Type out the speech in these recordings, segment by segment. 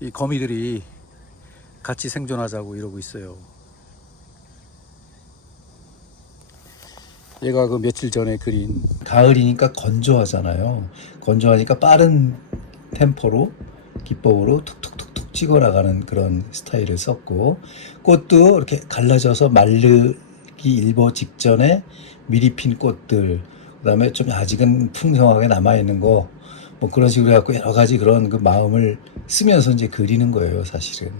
이 거미들이 같이 생존하자고 이러고 있어요. 얘가 그 며칠 전에 그린, 가을이니까 건조하잖아요. 건조하니까 빠른 템포로 기법으로 툭툭툭툭 찍어 나가는 그런 스타일을 썼고, 꽃도 이렇게 갈라져서 마르기 일보 직전에 미리 핀 꽃들, 그다음에 좀 아직은 풍성하게 남아 있는 거, 뭐 그런 식으로 해갖고 여러 가지 그런 그 마음을 쓰면서 이제 그리는 거예요, 사실은.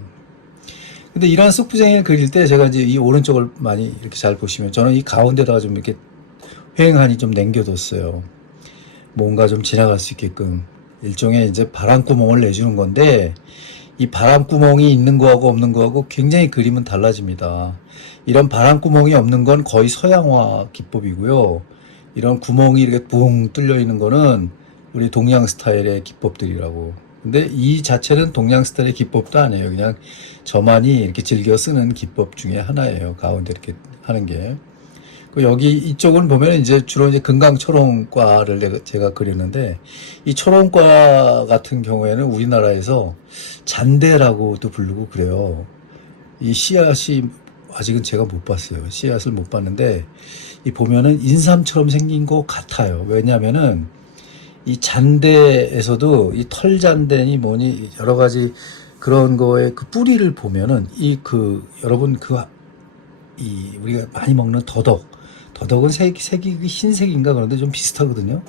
근데 이런 쑥부쟁이를 그릴 때 제가 이제 이 오른쪽을 많이 이렇게 잘 보시면, 저는 이 가운데다가 좀 이렇게 휑하니 좀 남겨뒀어요. 뭔가 좀 지나갈 수 있게끔. 일종의 이제 바람구멍을 내주는 건데, 이 바람구멍이 있는 거하고 없는 거하고 굉장히 그림은 달라집니다. 이런 바람구멍이 없는 건 거의 서양화 기법이고요. 이런 구멍이 이렇게 붕 뚫려 있는 거는 우리 동양 스타일의 기법들이라고. 근데 이 자체는 동양 스타일의 기법도 아니에요. 그냥 저만이 이렇게 즐겨 쓰는 기법 중에 하나예요. 가운데 이렇게 하는 게. 여기 이쪽은 보면 이제 주로 이제 금강초롱과를 제가 그렸는데, 이 초롱과 같은 경우에는 우리나라에서 잔대라고도 부르고 그래요. 이 씨앗이 아직은 제가 못 봤어요. 씨앗을 못 봤는데, 이 보면은 인삼처럼 생긴 것 같아요. 왜냐면은 이 잔대에서도 이 털잔대니 뭐니 여러 가지 그런 거에 그 뿌리를 보면은 여러분 이 우리가 많이 먹는 더덕은 색이 흰색인가 그런데 좀 비슷하거든요.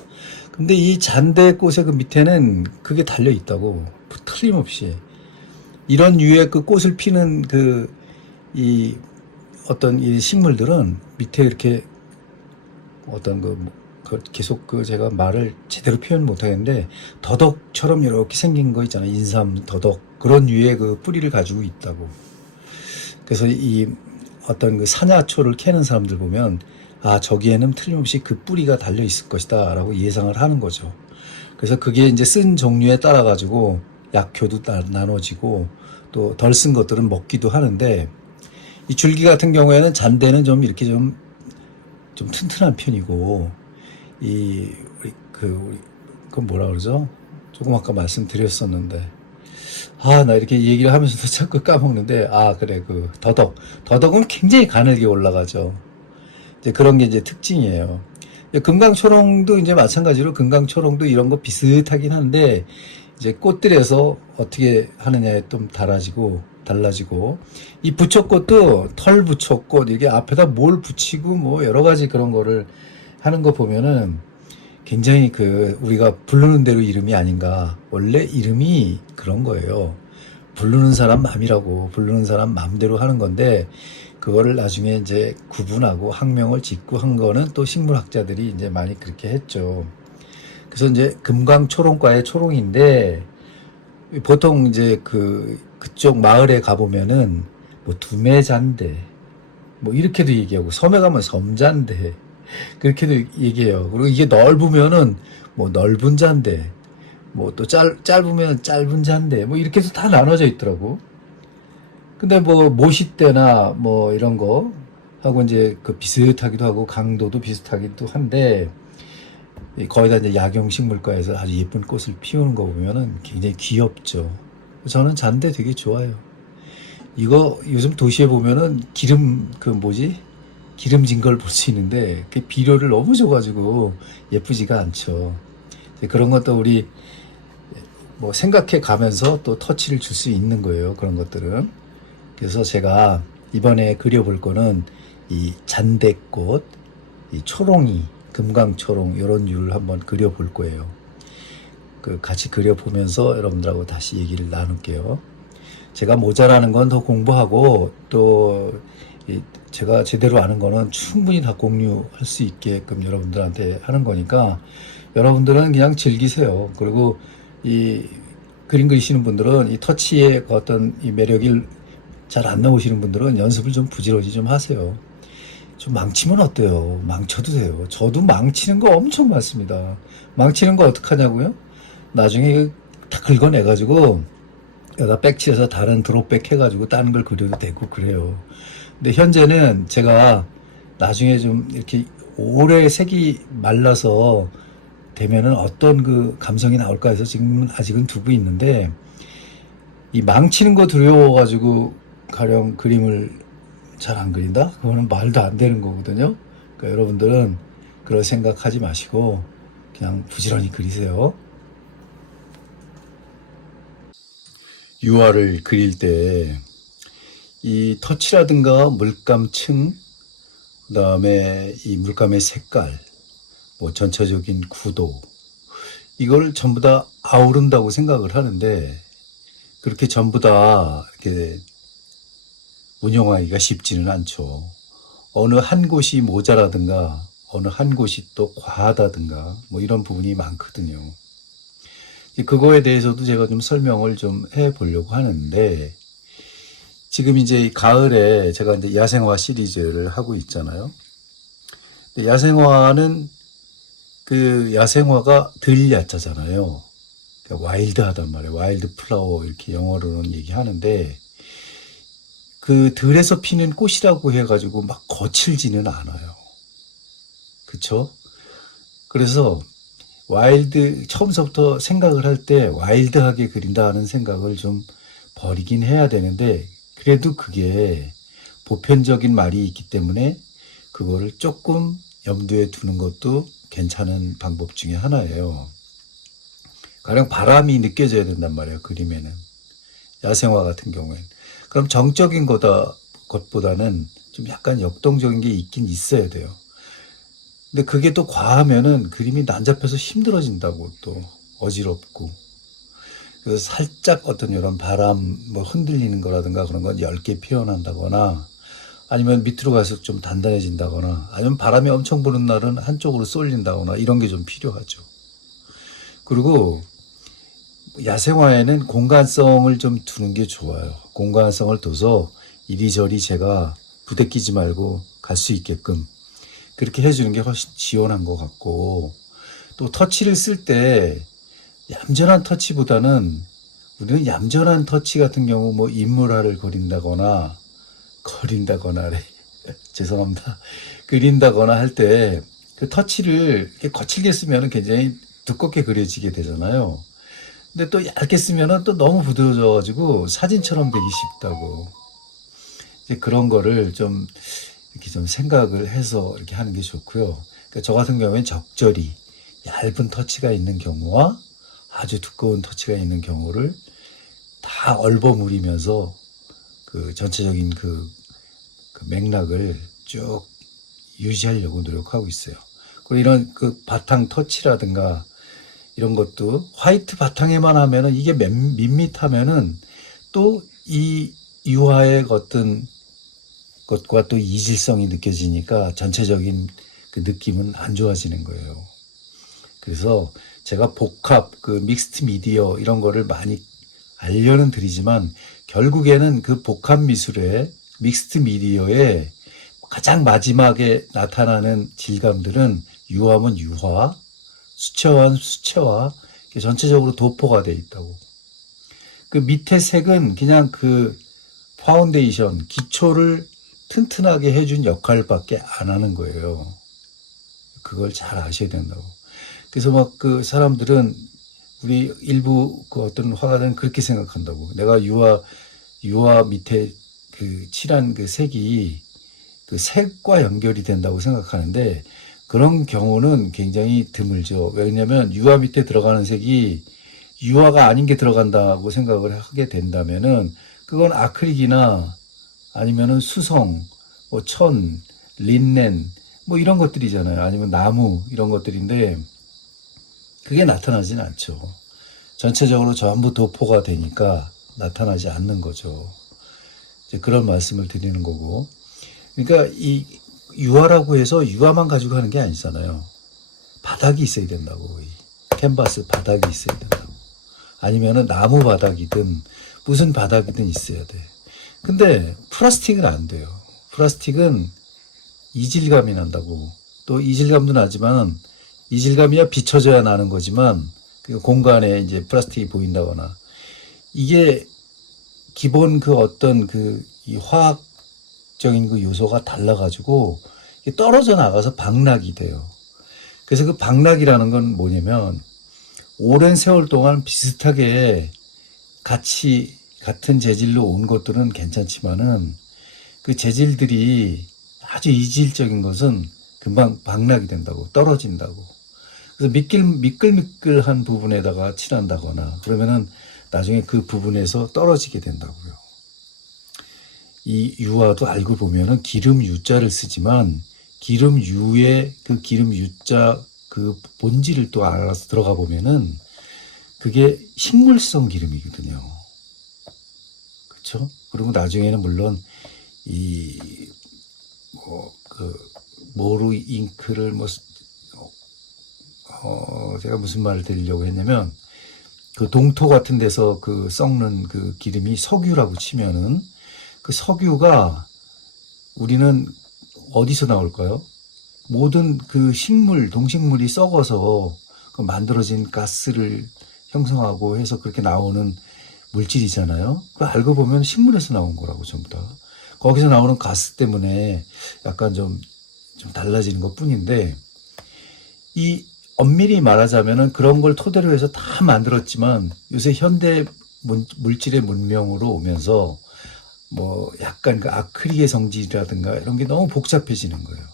근데 이 잔대꽃의 그 밑에는 그게 달려 있다고, 틀림없이. 이런 유의 그 꽃을 피는 이 어떤 이 식물들은 밑에 이렇게 어떤 계속 제가 말을 제대로 표현 못 하겠는데, 더덕처럼 이렇게 생긴 거 있잖아요. 인삼, 더덕. 그런 유의 그 뿌리를 가지고 있다고. 그래서 이 어떤 그 산야초를 캐는 사람들 보면, 아, 저기에는 틀림없이 그 뿌리가 달려 있을 것이다 라고 예상을 하는 거죠. 그래서 그게 이제 쓴 종류에 따라 가지고 약효도 나눠지고, 또 덜 쓴 것들은 먹기도 하는데, 이 줄기 같은 경우에는 잔대는 좀 이렇게 좀 튼튼한 편이고, 그 뭐라 그러죠? 조금 아까 말씀드렸었는데, 나 이렇게 얘기를 하면서도 자꾸 까먹는데, 그래, 더덕은 굉장히 가늘게 올라가죠. 이제 그런 게 이제 특징이에요. 금강초롱도 이제 마찬가지로, 금강초롱도 이런 거 비슷하긴 한데, 이제 꽃들에서 어떻게 하느냐에 좀 달라지고, 이 부초꽃도 털부초꽃, 이게 앞에다 뭘 붙이고 뭐 여러 가지 그런 거를 하는 거 보면은 굉장히 우리가 부르는 대로 이름이 아닌가. 원래 이름이 그런 거예요. 부르는 사람 맘이라고, 부르는 사람 맘대로 하는 건데, 그거를 나중에 이제 구분하고 학명을 짓고 한 거는 또 식물학자들이 이제 많이 그렇게 했죠. 그래서 이제 금강초롱과의 초롱인데, 보통 이제 그쪽 마을에 가보면은 뭐 두매잔대, 뭐 이렇게도 얘기하고, 섬에 가면 섬잔대, 그렇게도 얘기해요. 그리고 이게 넓으면은 뭐 넓은 잔대, 뭐 또 짧으면 짧은 잔대, 뭐 이렇게 해서 다 나눠져 있더라고. 근데 뭐 모시대나 뭐 이런 거 하고 이제 비슷하기도 하고 강도도 비슷하기도 한데, 거의 다 이제 약용식물과에서 아주 예쁜 꽃을 피우는 거 보면은 굉장히 귀엽죠. 저는 잔대 되게 좋아요. 이거 요즘 도시에 보면은 기름진 걸 볼 수 있는데, 그 비료를 너무 줘가지고 예쁘지가 않죠. 그런 것도 우리 뭐 생각해 가면서 또 터치를 줄 수 있는 거예요. 그런 것들은. 그래서 제가 이번에 그려볼 거는 이 잔대꽃, 이 초롱이, 금강초롱 이런 류를 한번 그려볼 거예요. 같이 그려보면서 여러분들하고 다시 얘기를 나눌게요. 제가 모자라는 건 더 공부하고, 또 제가 제대로 아는 거는 충분히 다 공유할 수 있게끔 여러분들한테 하는 거니까, 여러분들은 그냥 즐기세요. 그리고 이 그림 그리시는 분들은 이 터치의 어떤 이 매력이 잘 안 나오시는 분들은 연습을 좀 부지런히 좀 하세요. 좀 망치면 어때요? 망쳐도 돼요. 저도 망치는 거 엄청 많습니다. 망치는 거 어떡하냐고요? 나중에 다 긁어내가지고 여기다 백칠해서 다른 드롭백 해가지고 다른 걸 그려도 되고 그래요. 근데 현재는 제가 나중에 좀 이렇게 오래 색이 말라서 되면은 어떤 감성이 나올까 해서 지금은 아직은 두고 있는데, 이 망치는 거 두려워가지고 가령 그림을 잘 안 그린다? 그거는 말도 안 되는 거거든요. 그러니까 여러분들은 그런 생각하지 마시고 그냥 부지런히 그리세요. 유화를 그릴 때 이 터치라든가 물감층, 그 다음에 이 물감의 색깔, 뭐 전체적인 구도, 이걸 전부 다 아우른다고 생각을 하는데 그렇게 전부 다 이렇게 운영하기가 쉽지는 않죠. 어느 한 곳이 모자라든가 어느 한 곳이 또 과하다든가 뭐 이런 부분이 많거든요. 그거에 대해서도 제가 좀 설명을 좀 해보려고 하는데 지금 이제 가을에 제가 이제 야생화 시리즈를 하고 있잖아요. 근데 야생화는 그 야생화가 덜 야자잖아요. 그러니까 와일드하단 말이에요. 와일드 플라워 이렇게 영어로는 얘기하는데 그 들에서 피는 꽃이라고 해가지고 막 거칠지는 않아요. 그쵸? 그래서 와일드 처음서부터 생각을 할 때 와일드하게 그린다는 생각을 좀 버리긴 해야 되는데 그래도 그게 보편적인 말이 있기 때문에 그거를 조금 염두에 두는 것도 괜찮은 방법 중에 하나예요. 가령 바람이 느껴져야 된단 말이에요. 그림에는. 야생화 같은 경우에는. 그럼 정적인 것보다는 좀 약간 역동적인 게 있긴 있어야 돼요. 근데 그게 또 과하면은 그림이 난잡해서 힘들어진다고 또 어지럽고. 그래서 살짝 어떤 이런 바람 뭐 흔들리는 거라든가 그런 건 얇게 표현한다거나 아니면 밑으로 갈수록 좀 단단해진다거나 아니면 바람이 엄청 부는 날은 한쪽으로 쏠린다거나 이런 게 좀 필요하죠. 그리고 야생화에는 공간성을 좀 두는 게 좋아요. 공간성을 둬서 이리저리 제가 부대끼지 말고 갈 수 있게끔 그렇게 해주는 게 훨씬 지원한 것 같고 또 터치를 쓸 때 얌전한 터치보다는 우리는 얌전한 터치 같은 경우 뭐 인물화를 거린다거나 죄송합니다. 그린다거나 할 때 그 터치를 이렇게 거칠게 쓰면 굉장히 두껍게 그려지게 되잖아요. 근데 또 얇게 쓰면 또 너무 부드러워져가지고 사진처럼 되기 쉽다고. 이제 그런 거를 좀 이렇게 좀 생각을 해서 이렇게 하는 게 좋고요. 그러니까 저 같은 경우에는 적절히 얇은 터치가 있는 경우와 아주 두꺼운 터치가 있는 경우를 다 얼버무리면서 그 전체적인 그 맥락을 쭉 유지하려고 노력하고 있어요. 그리고 이런 그 바탕 터치라든가 이런 것도 화이트 바탕에만 하면은 이게 밋밋하면은 또 이 유화의 어떤 것과 또 이질성이 느껴지니까 전체적인 그 느낌은 안 좋아지는 거예요. 그래서 제가 복합, 그 믹스트 미디어 이런 거를 많이 알려는 드리지만 결국에는 그 복합 미술의 믹스트 미디어의 가장 마지막에 나타나는 질감들은 유화면 유화, 수채화는 수채화, 전체적으로 도포가 돼 있다고. 그 밑에 색은 그냥 그 파운데이션, 기초를 튼튼하게 해준 역할밖에 안 하는 거예요. 그걸 잘 아셔야 된다고. 그래서 막 그 사람들은 우리 일부 그 어떤 화가들은 그렇게 생각한다고. 내가 유화 밑에 그 칠한 그 색이 그 색과 연결이 된다고 생각하는데 그런 경우는 굉장히 드물죠. 왜냐하면 유화 밑에 들어가는 색이 유화가 아닌 게 들어간다고 생각을 하게 된다면은 그건 아크릴이나 아니면은 수성, 뭐 천, 린넨 뭐 이런 것들이잖아요. 아니면 나무 이런 것들인데 그게 나타나진 않죠. 전체적으로 전부 도포가 되니까 나타나지 않는 거죠. 이제 그런 말씀을 드리는 거고. 그러니까 이 유화라고 해서 유화만 가지고 하는 게 아니잖아요. 바닥이 있어야 된다고. 이 캔버스 바닥이 있어야 된다고. 아니면은 나무 바닥이든 무슨 바닥이든 있어야 돼. 근데 플라스틱은 안 돼요. 플라스틱은 이질감이 난다고. 또 이질감도 나지만 이질감이야 비춰져야 나는 거지만 그 공간에 이제 플라스틱이 보인다거나 이게 기본 그 어떤 그 이 화학적인 그 요소가 달라가지고 떨어져 나가서 박락이 돼요. 그래서 그 박락이라는 건 뭐냐면 오랜 세월 동안 비슷하게 같이 같은 재질로 온 것들은 괜찮지만은 그 재질들이 아주 이질적인 것은 금방 박락이 된다고, 떨어진다고. 그래서 미끌미끌한 부분에다가 칠한다거나 그러면은 나중에 그 부분에서 떨어지게 된다고요. 이 유화도 알고 보면은 기름 유자를 쓰지만 기름 유의 그 기름 유자 그 본질을 또 알아서 들어가 보면은 그게 식물성 기름이거든요. 그렇죠? 그리고 나중에는 물론 이 뭐 그 모루 잉크를 뭐 제가 무슨 말을 드리려고 했냐면 그 동토 같은 데서 그 썩는 그 기름이 석유라고 치면은 그 석유가 우리는 어디서 나올까요? 모든 그 식물, 동식물이 썩어서 그 만들어진 가스를 형성하고 해서 그렇게 나오는 물질이잖아요. 그 알고 보면 식물에서 나온 거라고 전부 다. 거기서 나오는 가스 때문에 약간 좀 달라지는 것 뿐인데, 이 엄밀히 말하자면은 그런 걸 토대로 해서 다 만들었지만 요새 현대 물질의 문명으로 오면서 뭐 약간 그 아크릴의 성질이라든가 이런 게 너무 복잡해지는 거예요.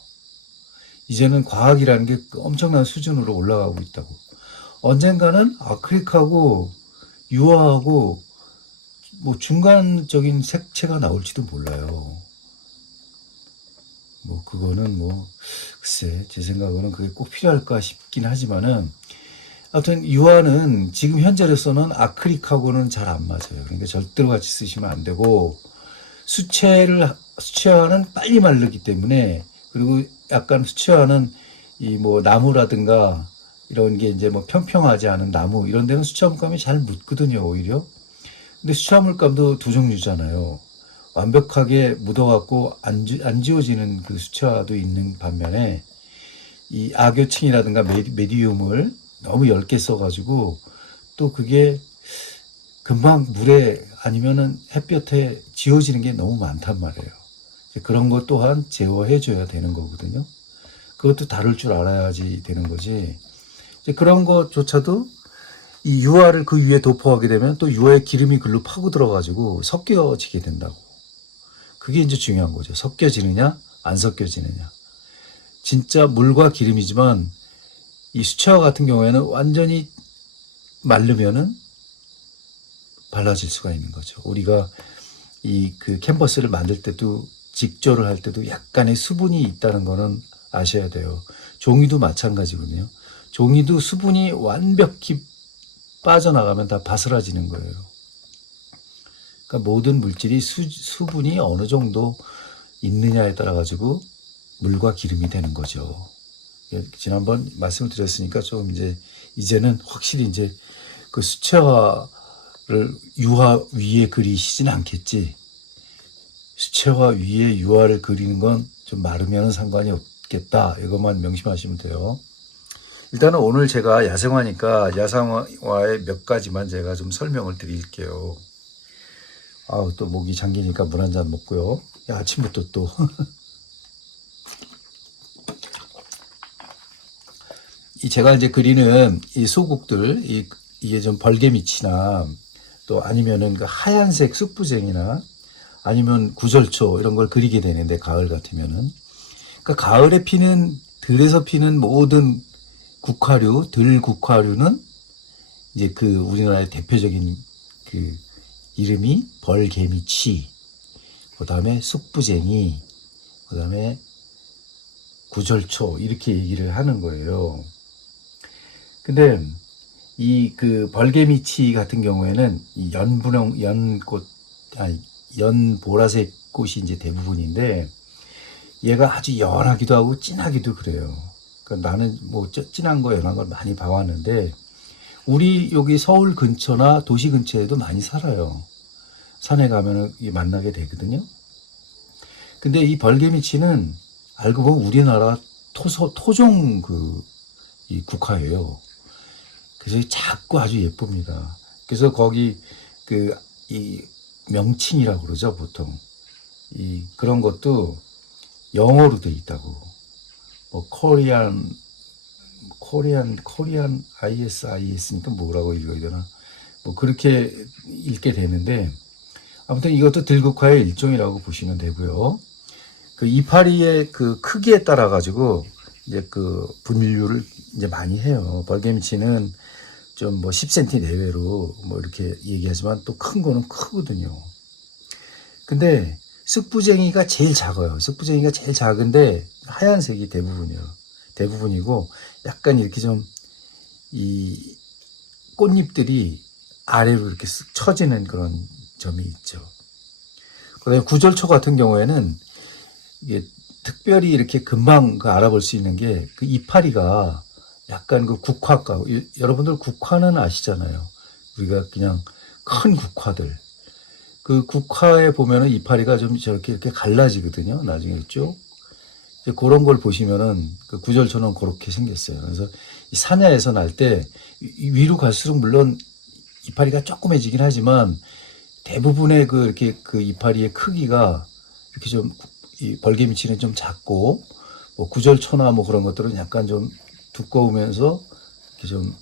이제는 과학이라는 게 엄청난 수준으로 올라가고 있다고. 언젠가는 아크릴하고 유화하고 뭐 중간적인 색채가 나올지도 몰라요. 뭐 그거는 뭐 글쎄 제 생각으로는 그게 꼭 필요할까 싶긴 하지만은 아무튼 유화는 지금 현재로서는 아크릴하고는 잘 안 맞아요. 그러니까 절대로 같이 쓰시면 안 되고 수채화는 빨리 마르기 때문에, 그리고 약간 수채화는 이 뭐 나무라든가 이런 게 이제 뭐 평평하지 않은 나무 이런 데는 수채화물감이 잘 묻거든요, 오히려. 근데 수채화물감도 두 종류잖아요. 완벽하게 묻어갖고 안 지워지는 그 수채화도 있는 반면에 이 악유층이라든가 메디움을 너무 얇게 써가지고 또 그게 금방 물에 아니면은 햇볕에 지워지는 게 너무 많단 말이에요. 그런 것 또한 제어해줘야 되는 거거든요. 그것도 다룰 줄 알아야지 되는 거지. 그런 것조차도 이 유화를 그 위에 도포하게 되면 또 유화의 기름이 글로 파고 들어가지고 섞여지게 된다고. 그게 이제 중요한 거죠. 섞여지느냐, 안 섞여지느냐. 진짜 물과 기름이지만 이 수채화 같은 경우에는 완전히 마르면은 발라질 수가 있는 거죠. 우리가 이 그 캔버스를 만들 때도 직조를 할 때도 약간의 수분이 있다는 거는 아셔야 돼요. 종이도 마찬가지거든요. 종이도 수분이 완벽히 빠져나가면 다 바스라지는 거예요. 그러니까 모든 물질이 수분이 어느 정도 있느냐에 따라 가지고 물과 기름이 되는 거죠. 지난번 말씀을 드렸으니까 좀 이제는 확실히 이제 그 수채화를 유화 위에 그리시진 않겠지. 수채화 위에 유화를 그리는 건 좀 마르면 상관이 없겠다. 이것만 명심하시면 돼요. 일단은 오늘 제가 야생화니까 야생화의 몇 가지만 제가 좀 설명을 드릴게요. 아우, 또 목이 잠기니까 물 한 잔 먹고요. 야, 아침부터 또. 제가 이제 그리는 이 소국들, 이게 좀 벌개빛이나 또 아니면은 그 하얀색 쑥부쟁이나 아니면 구절초 이런 걸 그리게 되는데, 가을 같으면은. 그러니까 가을에 피는, 들에서 피는 모든 국화류, 들국화류는 이제 그 우리나라의 대표적인 그 이름이 벌개미치, 그 다음에 쑥부쟁이, 그 다음에 구절초 이렇게 얘기를 하는 거예요. 근데 이 그 벌개미치 같은 경우에는 이 연 보라색 꽃이 이제 대부분인데 얘가 아주 연하기도 하고 진하기도 그래요. 그러니까 나는 뭐 진한 거 연한 걸 많이 봐왔는데 우리 여기 서울 근처나 도시 근처에도 많이 살아요. 산에 가면은 만나게 되거든요. 근데 이 벌개미치는 알고 보면 우리나라 토종 이 국화예요. 그래서 작고 아주 예쁩니다. 그래서 거기 이 명칭이라고 그러죠, 보통. 그런 것도 영어로 돼 있다고. 뭐 코리안 ISIS니까 뭐라고 읽어야 되나? 뭐 그렇게 읽게 되는데 아무튼 이것도 들국화의 일종이라고 보시면 되고요. 그 이파리의 그 크기에 따라 가지고 이제 그 분류를 이제 많이 해요. 벌개미치는 좀 뭐 10cm 내외로 뭐 이렇게 얘기하지만 또 큰 거는 크거든요. 근데 쓱부쟁이가 제일 작아요. 쓱부쟁이가 제일 작은데 하얀색이 대부분이고 약간 이렇게 좀 이 꽃잎들이 아래로 이렇게 쓱 처지는 그런 점이 있죠. 그다음에 구절초 같은 경우에는 이게 특별히 이렇게 금방 그 알아볼 수 있는 게 그 이파리가 약간 그 국화가, 여러분들 국화는 아시잖아요. 우리가 그냥 큰 국화들. 그 국화에 보면은 이파리가 좀 저렇게 이렇게 갈라지거든요. 나중에 쭉. 이제 그런 걸 보시면은 그 구절초는 그렇게 생겼어요. 그래서 이 사냐에서 날 때 위로 갈수록 물론 이파리가 조그매지긴 하지만 대부분의 그 이렇게 그 이파리의 크기가 이렇게 좀 이 벌개미치는 좀 작고 뭐 구절초나 뭐 그런 것들은 약간 좀 두꺼우면서 이렇게 좀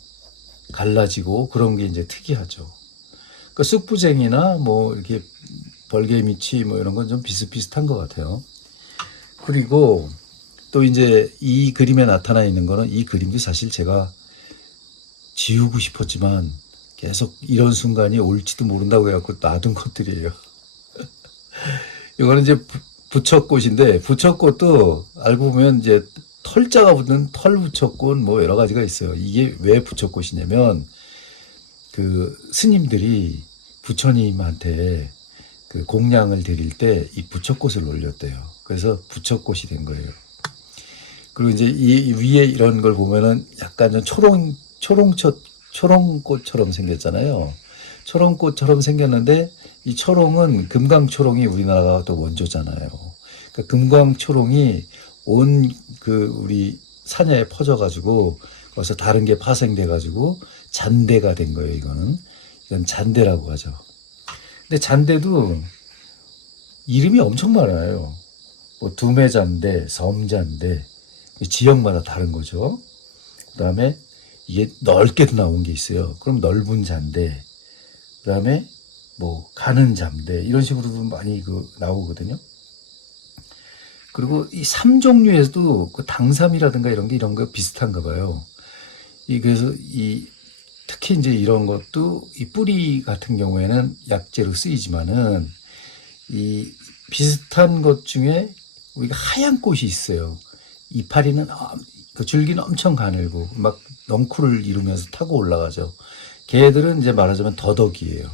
갈라지고 그런 게 이제 특이하죠. 그 쑥부쟁이나 뭐 이렇게 벌개미치 뭐 이런 건 좀 비슷비슷한 것 같아요. 그리고 또 이제 이 그림에 나타나 있는 거는 이 그림도 사실 제가 지우고 싶었지만 계속 이런 순간이 올지도 모른다고 해갖고 놔둔 것들이에요. 이거는 이제 부처꽃인데 부처꽃도 알고 보면 이제 털자가 붙는 털부처꽃 뭐 여러 가지가 있어요. 이게 왜 부처꽃이냐면 그 스님들이 부처님한테 그 공양을 드릴 때 이 부처꽃을 올렸대요. 그래서 부처꽃이 된 거예요. 그리고 이제 이 위에 이런 걸 보면은 약간 좀 초롱꽃처럼 생겼잖아요. 초롱꽃처럼 생겼는데 이 초롱은 금강초롱이 우리나라가 또 원조잖아요. 그러니까 금강초롱이 온 그 우리 산야에 퍼져가지고 거기서 다른 게 파생돼가지고 잔대가 된 거예요. 이건 잔대라고 하죠. 근데 잔대도 이름이 엄청 많아요. 뭐 두매잔대, 섬잔대, 지역마다 다른 거죠. 그다음에 이게 넓게도 나온 게 있어요. 그럼 넓은 잔대, 그다음에 뭐 가는 잠대 이런 식으로도 많이 그 나오거든요. 그리고 이 삼종류에서도 그 당삼이라든가 이런 거 비슷한가 봐요. 그래서 이 특히 이제 이런 것도 이 뿌리 같은 경우에는 약재로 쓰이지만은 이 비슷한 것 중에 우리가 하얀 꽃이 있어요. 이파리는 그 줄기는 엄청 가늘고 막 넝쿨을 이루면서 타고 올라가죠. 걔들은 이제 말하자면 더덕이에요.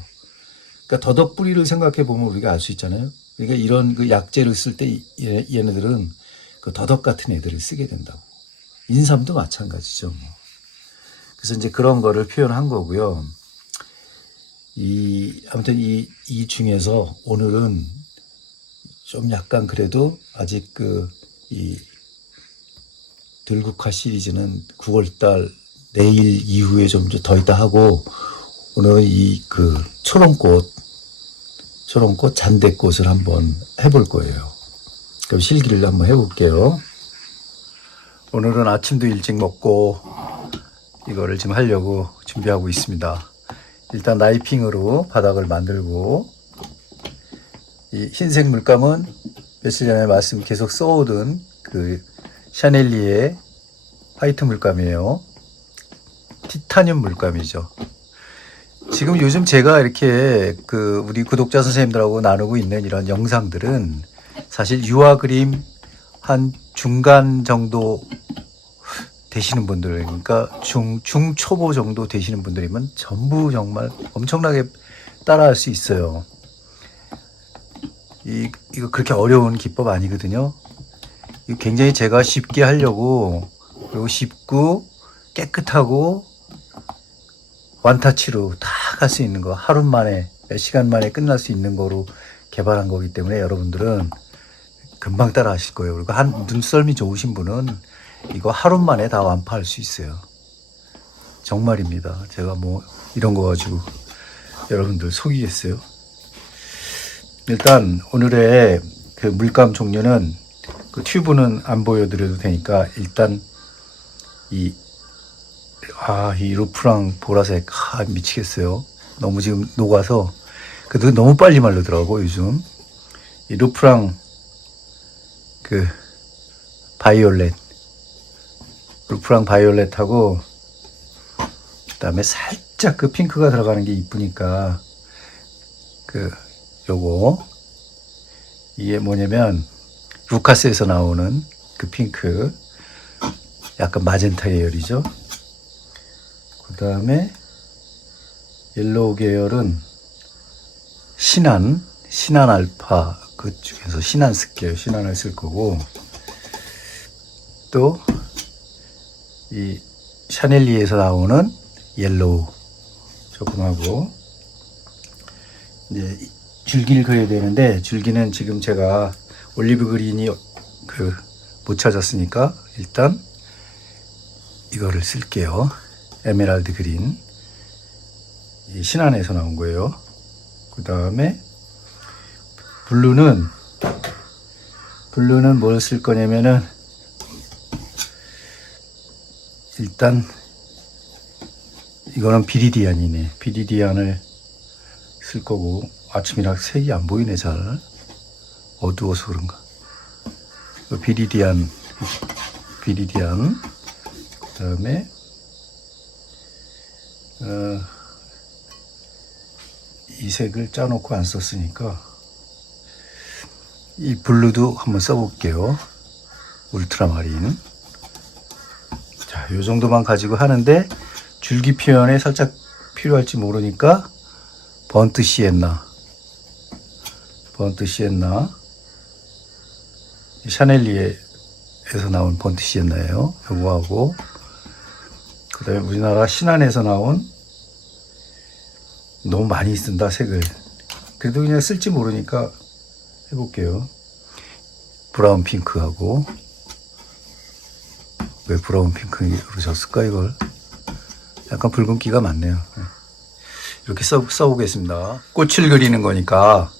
그러니까 더덕 뿌리를 생각해 보면 우리가 알 수 있잖아요. 그러니까 이런 그 약재를 쓸 때 얘네들은 그 더덕 같은 애들을 쓰게 된다고. 인삼도 마찬가지죠. 뭐. 그래서 이제 그런 거를 표현한 거고요. 아무튼 이 중에서 오늘은 좀 약간 그래도 아직 이 들국화 시리즈는 9월달 내일 이후에 좀 더 있다 하고 오늘은 초롱꽃 잔대꽃을 한번 해볼 거예요. 그럼 실기를 한번 해볼게요. 오늘은 아침도 일찍 먹고 이거를 지금 하려고 준비하고 있습니다. 일단 나이핑으로 바닥을 만들고 이 흰색 물감은 며칠 전에 말씀 계속 써오던 그 샤넬리의 화이트 물감이에요. 티타늄 물감이죠. 지금 요즘 제가 이렇게 우리 구독자 선생님들하고 나누고 있는 이런 영상들은 사실 유화 그림 한 중간 정도 되시는 분들, 그러니까 중초보 정도 되시는 분들이면 전부 정말 엄청나게 따라할 수 있어요. 이거 그렇게 어려운 기법 아니거든요. 이거 굉장히 제가 쉽게 하려고, 그리고 쉽고 깨끗하고 원타치로 다 할 수 있는 거, 하루 만에 몇 시간 만에 끝날 수 있는 거로 개발한 거기 때문에 여러분들은 금방 따라 하실 거예요. 그리고 눈썰미 좋으신 분은 이거 하루 만에 다 완파할 수 있어요. 정말입니다. 제가 뭐 이런 거 가지고 여러분들 속이겠어요. 일단 오늘의 그 물감 종류는 그 튜브는 안 보여드려도 되니까 일단 이 루프랑 보라색 미치겠어요. 너무 지금 녹아서. 그래도 너무 빨리 마르더라고 요즘. 이 루프랑 그 바이올렛, 루프랑 바이올렛하고 그다음에 살짝 그 핑크가 들어가는 게 이쁘니까 그 요거 이게 뭐냐면 루카스에서 나오는 그 핑크, 약간 마젠타 계열이죠. 그 다음에 옐로우 계열은 신한 알파, 그중에서 신한 쓸게요. 신한을 쓸 거고, 또 이 샤넬리에서 나오는 옐로우 조금 하고, 이제 줄기를 그려야 되는데, 줄기는 지금 제가 올리브 그린이 못 찾았으니까 일단 이거를 쓸게요. 에메랄드 그린, 이 신한에서 나온 거예요. 그 다음에 블루는 뭘 쓸 거냐면은 일단 이거는 비리디안이네. 비리디안을 쓸 거고, 아침이라 색이 안 보이네. 잘 어두워서 그런가. 비리디안 그 다음에 이 색을 짜놓고 안 썼으니까 이 블루도 한번 써볼게요. 울트라마린. 자, 요 정도만 가지고 하는데, 줄기 표현에 살짝 필요할지 모르니까 번트 시엔나 샤넬리에서 나온 번트 시엔나예요. 요거하고, 그 다음에 우리나라 신한에서 나온, 너무 많이 쓴다 색을. 그래도 그냥 쓸지 모르니까 해볼게요. 브라운 핑크하고, 왜 브라운 핑크로 졌을까 이걸. 약간 붉은기가 많네요. 이렇게 써보겠습니다. 꽃을 그리는 거니까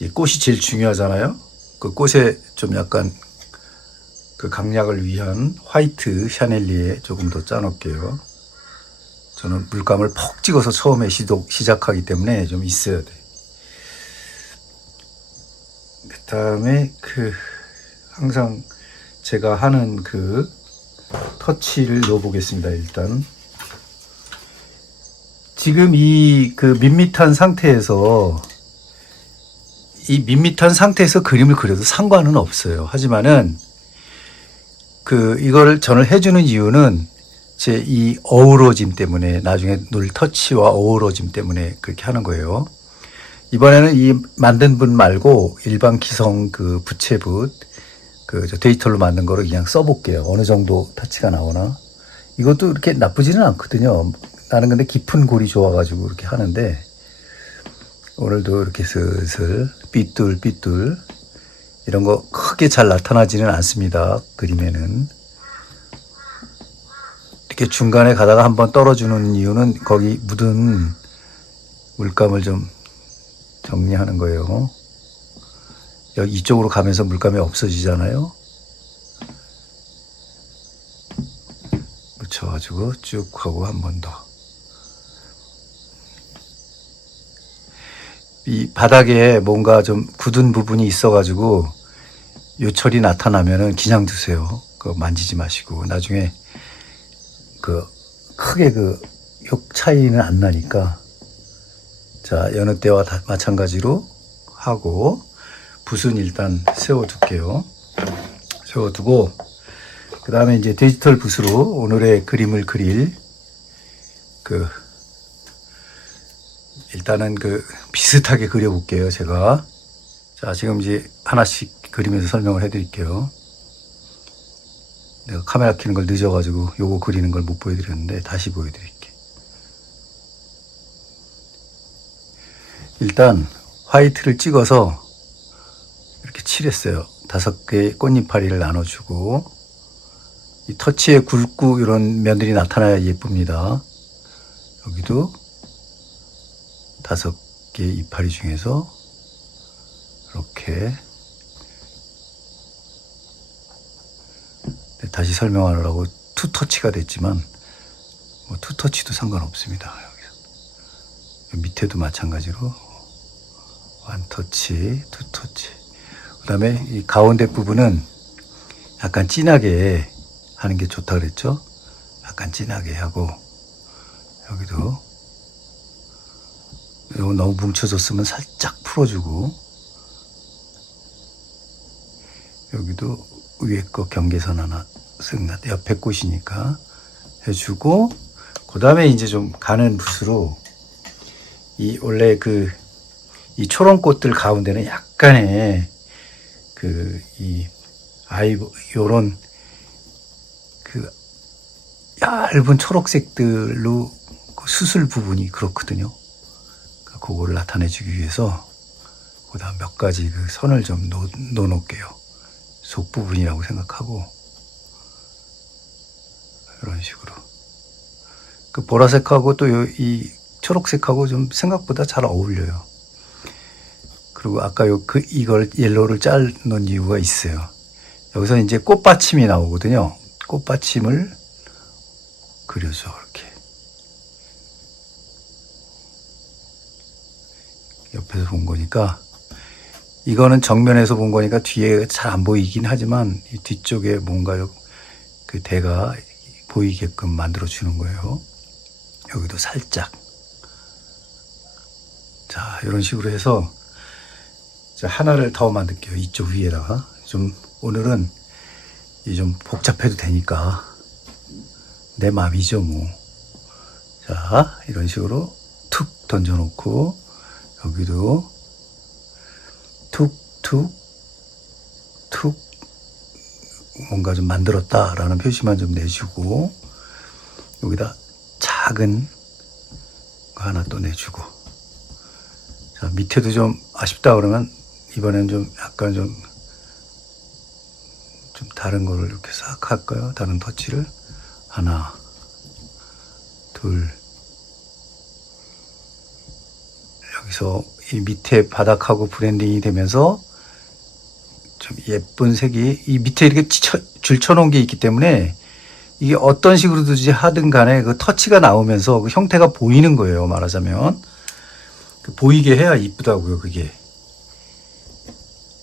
이 꽃이 제일 중요하잖아요. 그 꽃에 좀 약간 그 강약을 위한 화이트 샤넬리에 조금 더 짜놓을게요. 저는 물감을 퍽 찍어서 처음에 시작하기 때문에 좀 있어야 돼. 그 다음에 항상 제가 하는 터치를 넣어보겠습니다. 일단 지금 이 밋밋한 상태에서 그림을 그려도 상관은 없어요. 하지만은 이거를 전을 해주는 이유는 제 이 어우러짐 때문에, 나중에 눌 터치와 어우러짐 때문에 그렇게 하는 거예요. 이번에는 이 만든 붓 말고 일반 기성 부채붓, 데이터로 만든 거를 그냥 써볼게요. 어느 정도 터치가 나오나. 이것도 이렇게 나쁘지는 않거든요. 나는 근데 깊은 골이 좋아가지고 이렇게 하는데, 오늘도 이렇게 슬슬 삐뚤 이런 거 크게 잘 나타나지는 않습니다. 그림에는. 이렇게 중간에 가다가 한번 떨어주는 이유는 거기 묻은 물감을 좀 정리하는 거예요. 여기 이쪽으로 가면서 물감이 없어지잖아요. 묻혀가지고 쭉 하고 한 번 더. 이 바닥에 뭔가 좀 굳은 부분이 있어가지고 요철이 나타나면은 그냥 두세요. 그거 만지지 마시고. 나중에 크게 욕 차이는 안 나니까. 자, 여느 때와 다 마찬가지로 하고, 붓은 일단 세워둘게요. 세워두고, 그 다음에 이제 디지털 붓으로 오늘의 그림을 그릴 일단은 비슷하게 그려볼게요, 제가. 자, 지금 이제 하나씩 그리면서 설명을 해드릴게요. 내가 카메라 켜는 걸 늦어가지고 요거 그리는 걸 못 보여드렸는데 다시 보여드릴게. 일단 화이트를 찍어서 이렇게 칠했어요. 5개의 꽃잎파리를 나눠주고, 이 터치에 굵고 이런 면들이 나타나야 예쁩니다. 여기도 5개의 이파리 중에서 이렇게. 다시 설명하려고 투터치가 됐지만 투터치도 상관없습니다. 여기서 밑에도 마찬가지로 원 터치, 투 터치. 그 다음에 이 가운데 부분은 약간 진하게 하는 게 좋다 그랬죠? 약간 진하게 하고, 여기도, 이거 너무 뭉쳐졌으면 살짝 풀어주고, 여기도 위에 거 경계선 하나 쓱 옆에 꽃이니까 해주고, 그 다음에 이제 좀 가는 붓으로 이 원래 이 초롱꽃들 가운데는 약간의 이 요런 얇은 초록색들로 수술 부분이 그렇거든요. 그거를 나타내주기 위해서 그다음 몇 가지 선을 좀 놓을게요. 속 부분이라고 생각하고 이런 식으로 보라색하고 또 이 초록색하고 좀 생각보다 잘 어울려요. 그리고 아까 이걸 옐로우를 자르는 이유가 있어요. 여기서 이제 꽃받침이 나오거든요. 꽃받침을 그려줘, 이렇게. 옆에서 본 거니까, 이거는 정면에서 본 거니까 뒤에 잘 안 보이긴 하지만, 이 뒤쪽에 뭔가 대가 보이게끔 만들어 주는 거예요. 여기도 살짝. 자, 이런 식으로 해서, 하나를 더 만들게요. 이쪽 위에다가. 오늘은 좀 복잡해도 되니까 내 맘이죠, 뭐. 자, 이런 식으로 툭 던져놓고 여기도 툭툭 툭 뭔가 좀 만들었다라는 표시만 좀 내주고 여기다 작은 거 하나 또 내주고 자, 밑에도 좀 아쉽다 그러면 이번엔 좀 약간 좀 다른 거를 이렇게 싹 할까요? 다른 터치를 하나, 둘. 여기서 이 밑에 바닥하고 브랜딩이 되면서 좀 예쁜 색이 이 밑에 이렇게 줄쳐놓은 게 있기 때문에 이게 어떤 식으로든지 하든 간에 터치가 나오면서 형태가 보이는 거예요. 말하자면 보이게 해야 이쁘다고요. 그게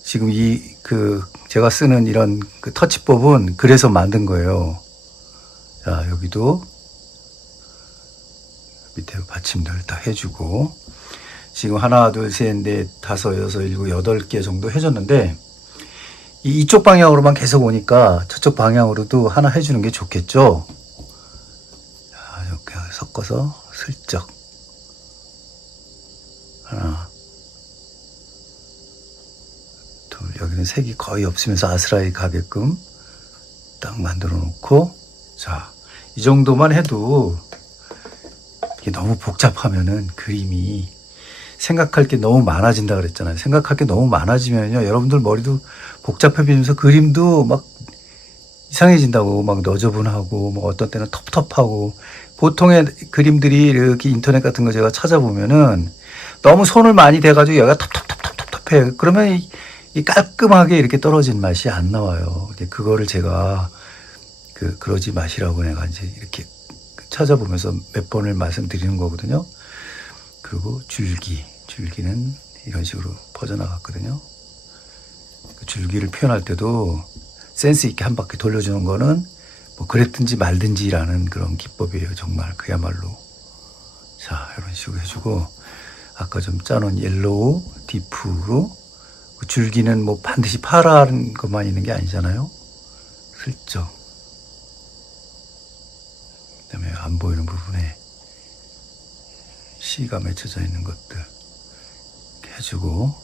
지금 제가 쓰는 이런 터치법은 그래서 만든 거예요. 자, 여기도 밑에 받침들 다 해주고 지금 하나, 둘, 셋, 넷, 다섯, 여섯, 일곱, 8개 정도 해줬는데 이쪽 방향으로만 계속 오니까 저쪽 방향으로도 하나 해주는 게 좋겠죠. 자, 이렇게 섞어서 슬쩍 하나, 둘, 여기는 색이 거의 없으면서 아스라이 가게끔 딱 만들어 놓고 자, 이 정도만 해도 이게 너무 복잡하면은 그림이 생각할 게 너무 많아진다 그랬잖아요. 생각할 게 너무 많아지면요. 여러분들 머리도 복잡해지면서 그림도 막 이상해진다고 막 너저분하고 뭐 어떤 때는 텁텁하고 보통의 그림들이 이렇게 인터넷 같은 거 제가 찾아보면은 너무 손을 많이 대가지고 여기가 텁텁해. 그러면 이 깔끔하게 이렇게 떨어진 맛이 안 나와요. 그거를 제가 그러지 마시라고 내가 이제 이렇게 찾아보면서 몇 번을 말씀드리는 거거든요. 그리고 줄기는 이런 식으로 퍼져나갔거든요. 줄기를 표현할 때도 센스 있게 한 바퀴 돌려주는 거는 뭐 그랬든지 말든지라는 그런 기법이에요. 정말 그야말로. 자, 이런 식으로 해주고 아까 좀 짜놓은 옐로우 디프로 줄기는 뭐 반드시 파란 것만 있는 게 아니잖아요. 슬쩍. 그다음에 안 보이는 부분에 씨가 맺혀져 있는 것들 이렇게 해주고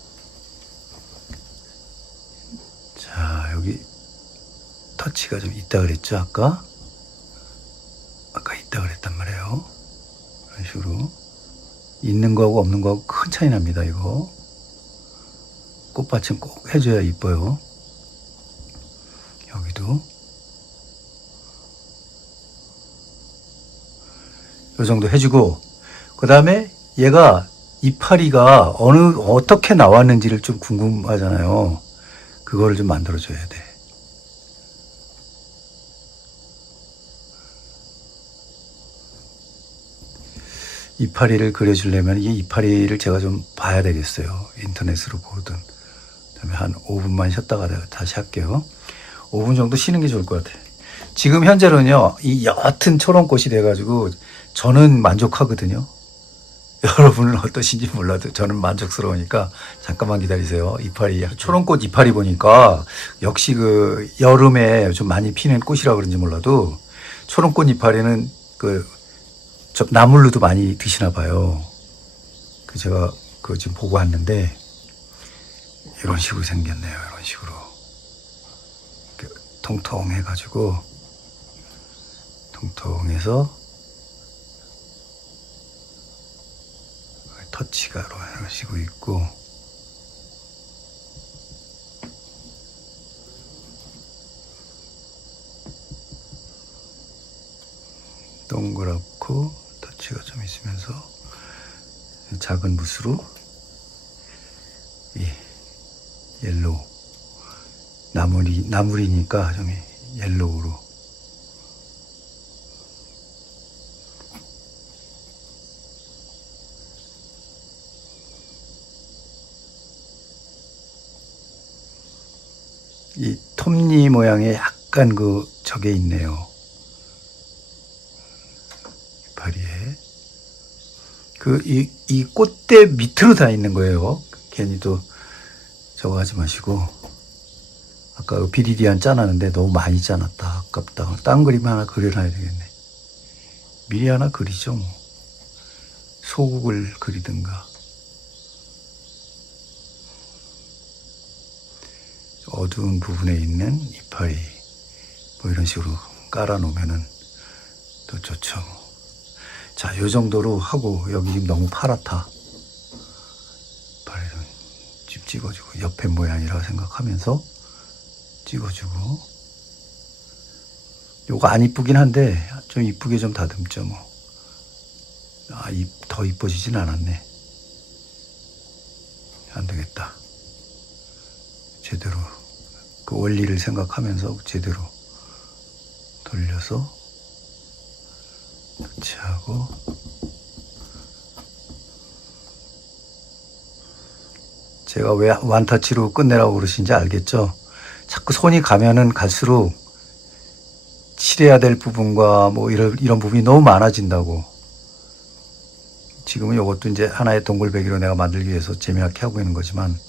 자, 여기 터치가 좀 있다 그랬죠. 아까 있다 그랬단 말이에요. 이런 식으로 있는 거하고 없는 거하고 큰 차이 납니다. 이거 꽃받침 꼭 해줘야 이뻐요. 여기도 이 정도 해주고 그 다음에 얘가 이파리가 어떻게 나왔는지를 좀 궁금하잖아요. 그거를 좀 만들어줘야 돼. 이파리를 그려주려면 이 이파리를 제가 좀 봐야 되겠어요. 인터넷으로 보든. 그다음에 한 5분만 쉬었다가 내가 다시 할게요. 5분 정도 쉬는 게 좋을 것 같아요. 지금 현재로는요, 이 옅은 초롱꽃이 돼가지고 저는 만족하거든요. 여러분은 어떠신지 몰라도 저는 만족스러우니까 잠깐만 기다리세요. 이파리, 초롱꽃 이파리 보니까 역시 그 여름에 좀 많이 피는 꽃이라 그런지 몰라도 초롱꽃 이파리는 저 나물로도 많이 드시나 봐요. 제가 지금 보고 왔는데 이런 식으로 생겼네요. 이런 식으로 통통해가지고 통통해서 터치가 이런 식으로 있고 동그랗고 터치가 좀 있으면서 작은 붓으로 이 옐로우 나물이니까 좀 옐로우로 이 톱니 모양의 약간 저게 있네요. 이파리에 이 꽃대 밑으로 다 있는 거예요. 괜히 또 저거 하지 마시고. 아까 비리디안 짜놨는데 너무 많이 짜놨다. 아깝다. 딴 그림 하나 그려놔야 되겠네. 미리 하나 그리죠 뭐. 소국을 그리든가. 어두운 부분에 있는 이파리 뭐 이런 식으로 깔아 놓으면은 더 좋죠. 자, 요 정도로 하고 여기 지금 너무 파랗다. 이파리 좀 찍어주고 옆에 모양이라고 생각하면서 찍어주고. 요거 안 이쁘긴 한데 좀 이쁘게 좀 다듬죠 뭐. 더 이뻐지진 않았네. 안 되겠다. 제대로 그 원리를 생각하면서 제대로 돌려서 터치하고 제가 왜 완터치로 끝내라고 그러신지 알겠죠? 자꾸 손이 가면은 갈수록 칠해야 될 부분과 뭐 이런 부분이 너무 많아진다고. 지금은 이것도 이제 하나의 동글배기로 내가 만들기 위해서 재미있게 하고 있는 거지만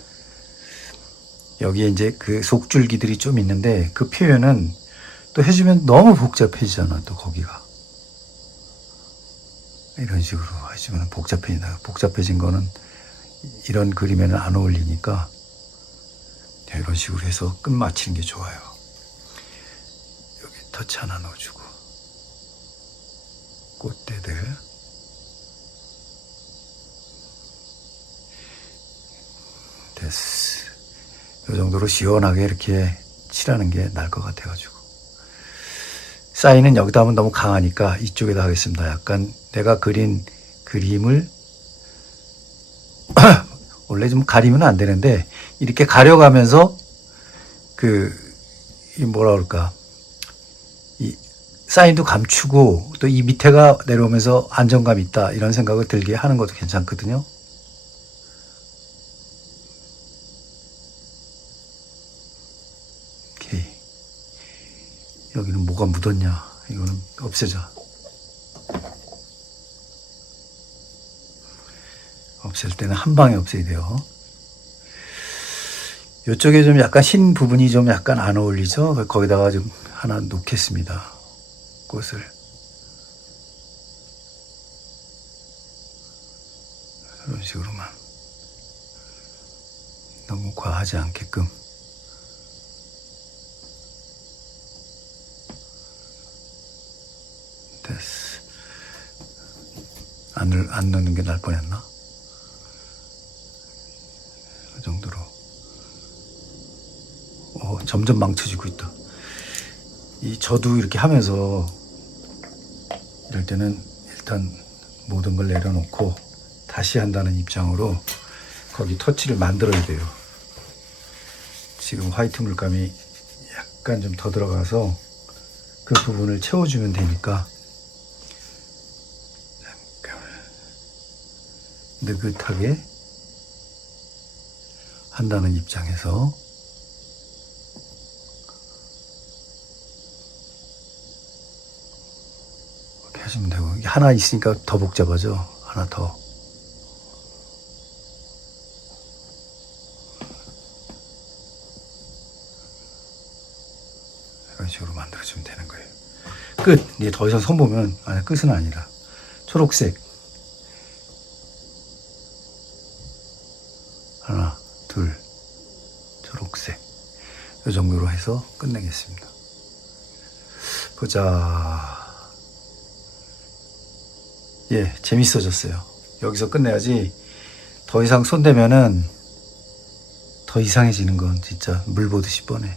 여기에 이제 그 속줄기들이 좀 있는데 그 표현은 또 해주면 너무 복잡해지잖아. 또 거기가 이런 식으로 해주면 복잡해진다. 복잡해진 거는 이런 그림에는 안 어울리니까 이런 식으로 해서 끝마치는 게 좋아요. 여기 터치 하나 넣어주고 꽃대들 됐어. 이 정도로 시원하게 이렇게 칠하는 게 나을 것 같아가지고. 사인은 여기다 하면 너무 강하니까 이쪽에다 하겠습니다. 약간 내가 그린 그림을 원래 좀 가리면 안 되는데 이렇게 가려가면서 이 뭐라 그럴까, 이 사인도 감추고 또 이 밑에가 내려오면서 안정감 있다 이런 생각을 들게 하는 것도 괜찮거든요. 여기는 뭐가 묻었냐. 이거는 없애자. 없앨 때는 한 방에 없애야 돼요. 이쪽에 좀 약간 흰 부분이 좀 약간 안 어울리죠? 거기다가 좀 하나 놓겠습니다. 꽃을. 이런 식으로만. 너무 과하지 않게끔. 됐어. 안 넣는 게 나을 뻔했나? 이 정도로. 점점 망쳐지고 있다. 저도 이렇게 하면서 이럴 때는 일단 모든 걸 내려놓고 다시 한다는 입장으로 거기 터치를 만들어야 돼요. 지금 화이트 물감이 약간 좀 더 들어가서 그 부분을 채워주면 되니까. 느긋하게 한다는 입장에서 이렇게 하시면 되고, 이게 하나 있으니까 더 복잡하죠. 하나 더. 이런 식으로 만들어주면 되는 거예요. 끝! 이제 더 이상 손 보면, 아니, 끝은 아니라 초록색 하나, 둘, 초록색 이 정도로 해서 끝내겠습니다. 보자. 예, 재밌어졌어요. 여기서 끝내야지. 더 이상 손대면은 더 이상해지는 건 진짜 물 보듯이 뻔해.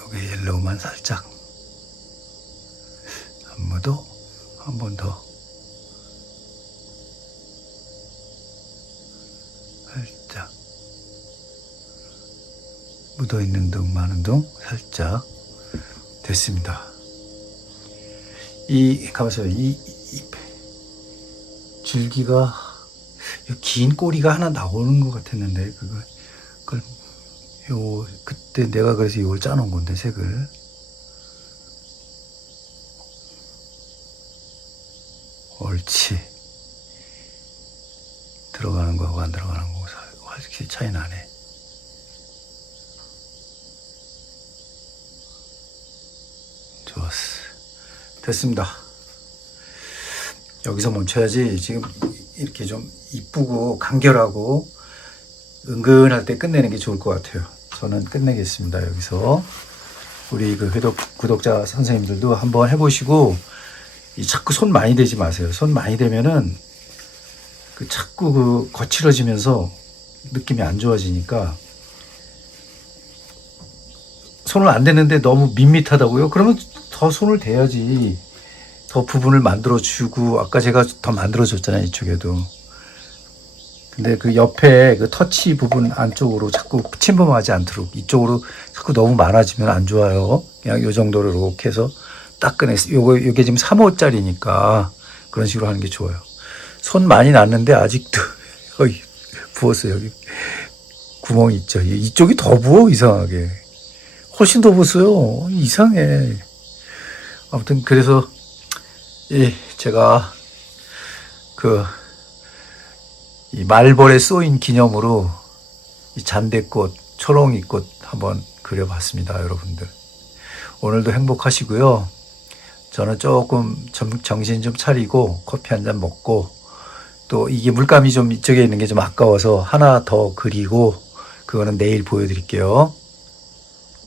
여기 옐로우만 살짝. 안무도 한 번 더. 살짝. 묻어있는 둥, 많은 둥, 살짝. 됐습니다. 가만있어요. 이 줄기가, 긴 꼬리가 하나 나오는 것 같았는데, 그때 내가 그래서 이걸 짜놓은 건데, 색을. 옳지. 들어가는 거하고 안 들어가는 거하고 확실히 차이 나네. 좋았어. 됐습니다. 여기서 멈춰야지. 지금 이렇게 좀 이쁘고 간결하고 은근할 때 끝내는 게 좋을 것 같아요. 저는 끝내겠습니다. 여기서 우리 그 구독자 선생님들도 한번 해보시고, 자꾸 손 많이 대지 마세요. 손 많이 대면은 자꾸 거칠어지면서 느낌이 안 좋아지니까. 손을 안 대는데 너무 밋밋하다고요? 그러면 더 손을 대야지. 더 부분을 만들어주고, 아까 제가 더 만들어줬잖아요, 이쪽에도. 근데 그 옆에 그 터치 부분 안쪽으로 자꾸 침범하지 않도록, 이쪽으로 자꾸 너무 많아지면 안 좋아요. 그냥 요 정도로 이렇게 해서 딱 꺼냈어요. 요게 지금 3호짜리니까 그런 식으로 하는 게 좋아요. 손 많이 났는데 아직도, 부었어요. 여기 구멍이 있죠. 이쪽이 더 부어, 이상하게. 훨씬 더 부었어요. 이상해. 아무튼, 그래서, 제가, 이 말벌에 쏘인 기념으로 이 잔대꽃, 초롱이꽃 한번 그려봤습니다, 여러분들. 오늘도 행복하시고요. 저는 조금 정신 좀 차리고 커피 한 잔 먹고, 또 이게 물감이 좀 이쪽에 있는 게 좀 아까워서 하나 더 그리고, 그거는 내일 보여드릴게요.